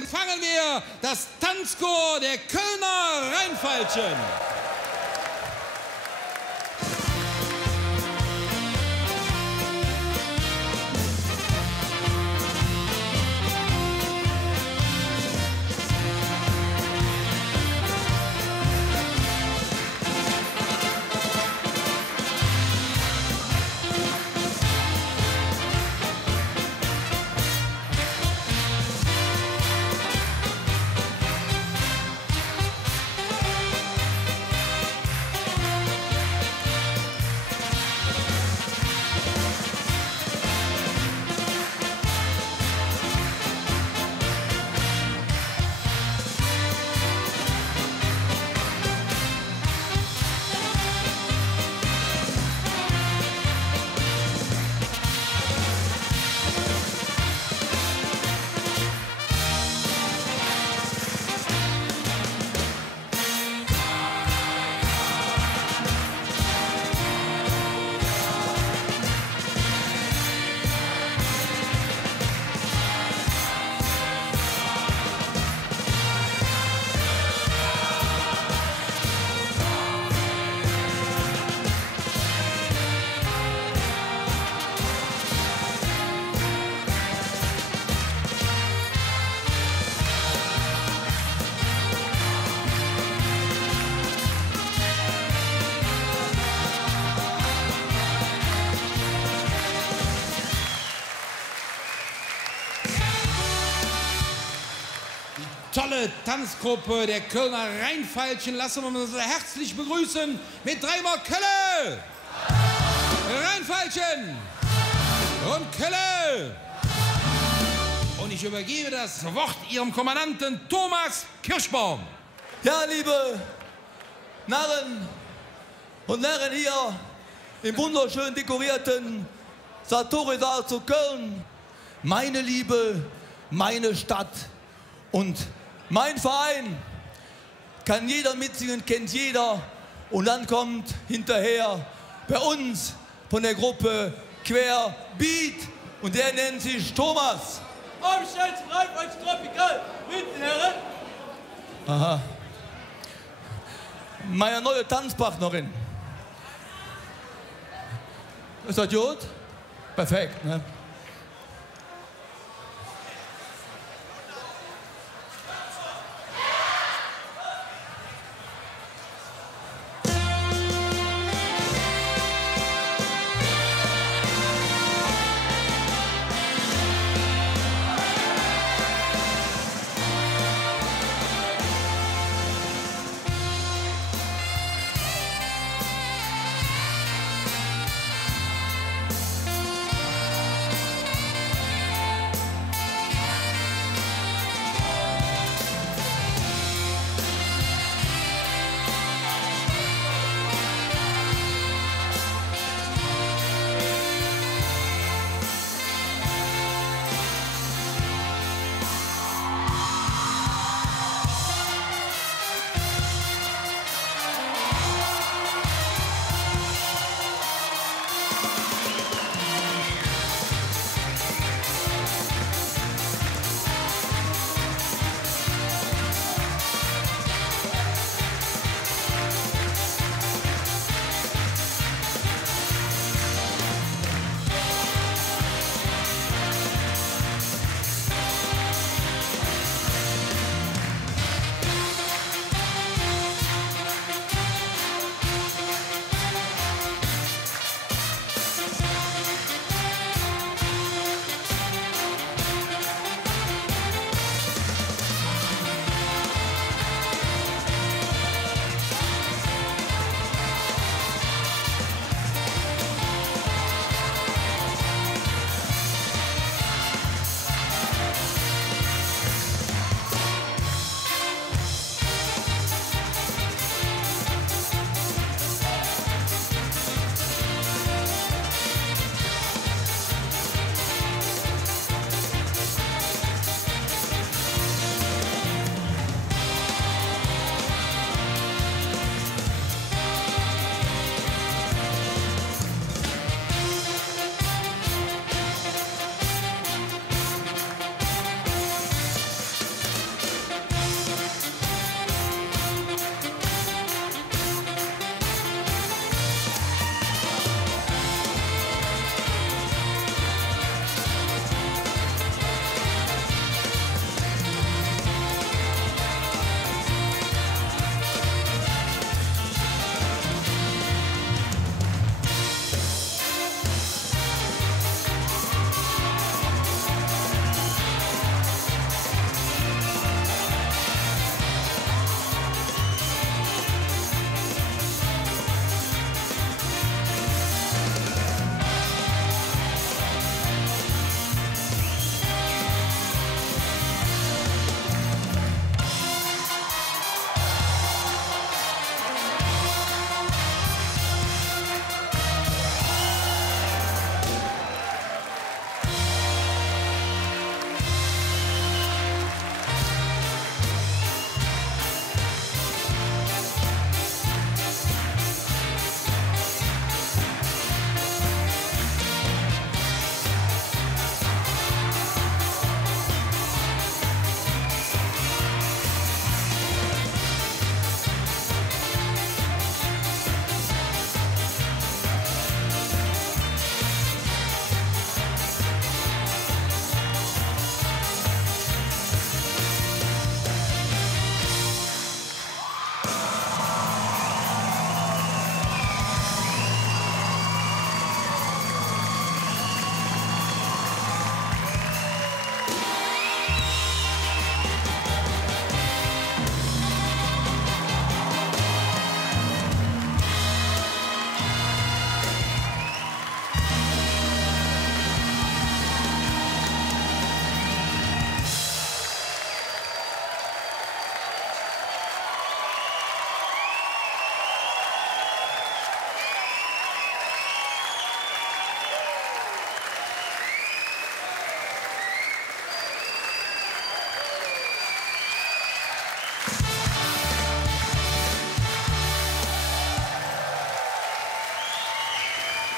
empfangen wir das Tanzchor der Kölner Rheinfeilchen. Tolle Tanzgruppe der Kölner Rheinfeilchen lassen wir uns herzlich begrüßen mit dreimal Kölle, Rheinfeilchen und Kölle. Und ich übergebe das Wort Ihrem Kommandanten Thomas Kirschbaum. Ja, liebe Narren und Herren hier im wunderschön dekorierten Sartorisaal zu Köln, meine Liebe, meine Stadt und mein Verein, kann jeder mitsingen, kennt jeder. Und dann kommt hinterher bei uns von der Gruppe Querbeat und der nennt sich Thomas. Aufstellt, greift euch Tropikal mit den Herren. Aha. Meine neue Tanzpartnerin. Ist das gut? Perfekt, ne?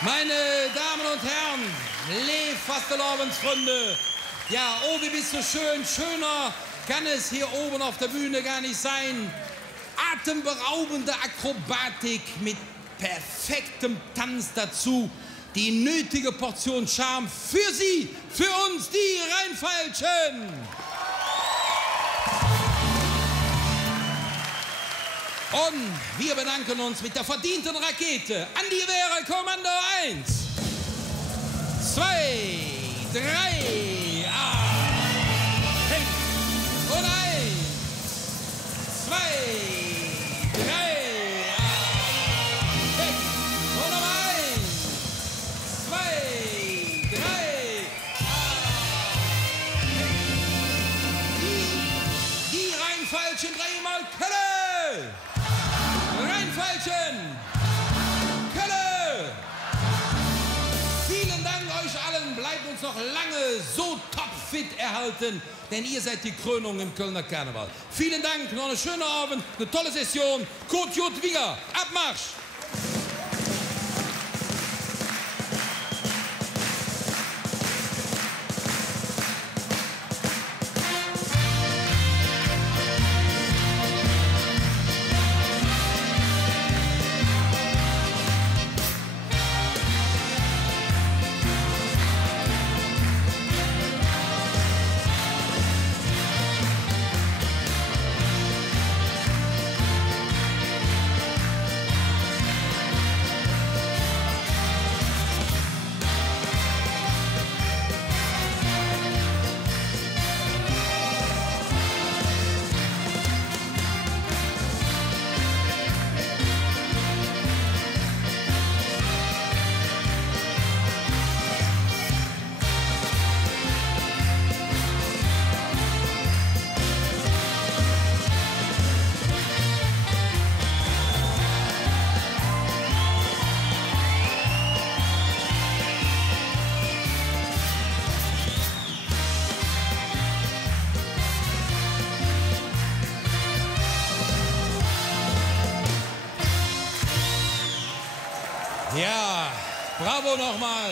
Meine Damen und Herren, liebe Fastelavondsfreunde, ja, oh, wie bist du schön, schöner kann es hier oben auf der Bühne gar nicht sein. Atemberaubende Akrobatik mit perfektem Tanz dazu, die nötige Portion Charme für Sie, für uns, die Rheinfeilchen. Und wir bedanken uns mit der verdienten Rakete an die Gewehre Kommando 1, 2, 3, hey. Und 1, 2, 3, hey. Und noch 1, 2, 3, hey. Die Rheinfeilchen dreimal Kölle! Rheinfeilchen! Kölle! Vielen Dank euch allen. Bleibt uns noch lange so topfit erhalten, denn ihr seid die Krönung im Kölner Karneval. Vielen Dank, noch einen schönen Abend, eine tolle Session. Kurt Jodwiger, Abmarsch! Ja, bravo nochmal.